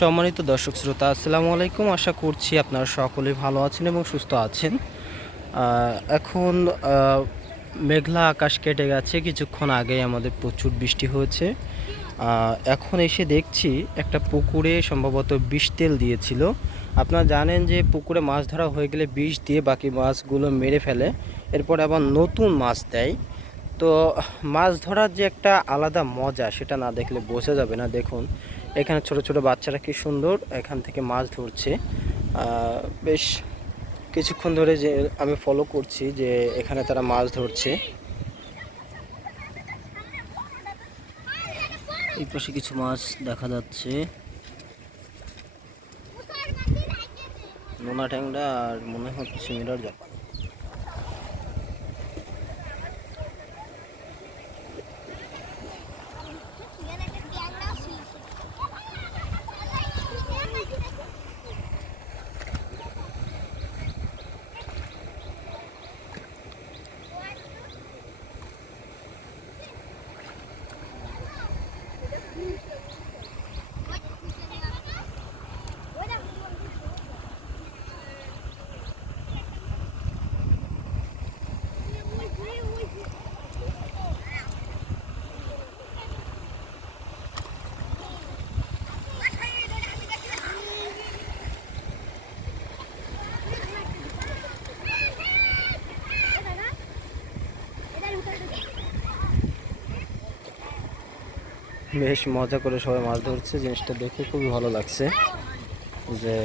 সম্মানিত দর্শক শ্রোতা, আসসালামু আলাইকুম। আশা করছি আপনারা সকলেই ভালো আছেন এবং সুস্থ আছেন। এখন মেঘলা আকাশ কেটে গেছে। কিছুক্ষণ আগেই আমাদের প্রচুর বৃষ্টি হয়েছে। এখন এসে দেখছি একটা পুকুরে সম্ভবত বিষ তেল দিয়েছিল। আপনারা জানেন যে পুকুরে মাছ ধরা হয়ে গেলে বিষ দিয়ে বাকি মাছগুলো মেরে ফেলে, এরপর আবার নতুন মাছ দেয়। তো মাছ ধরার যে একটা আলাদা মজা, সেটা না দেখলে বোঝা যাবে না। দেখুন এখানে ছোট ছোট বাচ্চারা কি সুন্দর এখান থেকে মাছ ধরছে। বেশ কিছুক্ষণ ধরে যে আমি ফলো করছি যে এখানে তারা মাছ ধরছে। এই পাশে কিছু মাছ দেখা যাচ্ছে, নোনা ট্যাংরা আর মনে হচ্ছে মিরার জাপান। বেশ মজা করে সবাই মাছ ধরছে, জিনিসটা দেখে খুবই ভালো লাগছে। যে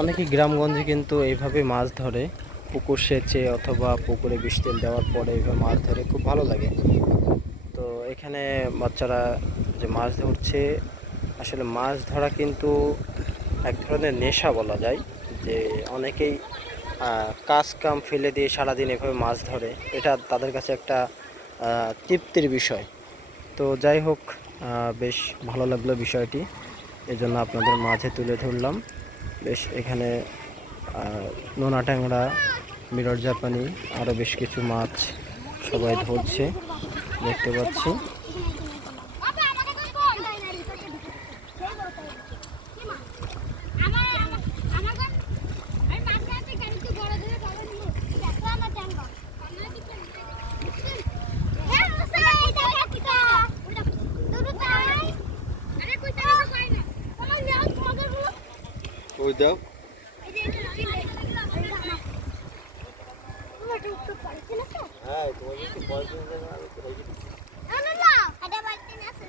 অনেকে গ্রামগঞ্জে কিন্তু এইভাবে মাছ ধরে, পুকুর সেচে অথবা পুকুরে বিষ তেল দেওয়ার পরে এইভাবে মাছ ধরে, খুব ভালো লাগে। তো এখানে বাচ্চারা যে মাছ ধরছে, আসলে মাছ ধরা কিন্তু এক ধরনের নেশা বলা যায়। যে অনেকেই কাজ কাম ফেলে দিয়ে সারাদিন এভাবে মাছ ধরে, এটা তাদের কাছে একটা তৃপ্তির বিষয়। তো যাই হোক, বেশ ভালো লাগলো বিষয়টি, এজন্য আপনাদের মাঝে তুলে ধরলাম। বেশ এখানে নোনা ট্যাংরা, মিরর জাপানি, আরও বেশ কিছু মাছ সবাই ধরছে দেখতে পাচ্ছি। ওই দাও হ্যাঁ তোমার কি পয়সা দেবে আমি তো রেখে দিচ্ছি না না না আটা বালতি না আছে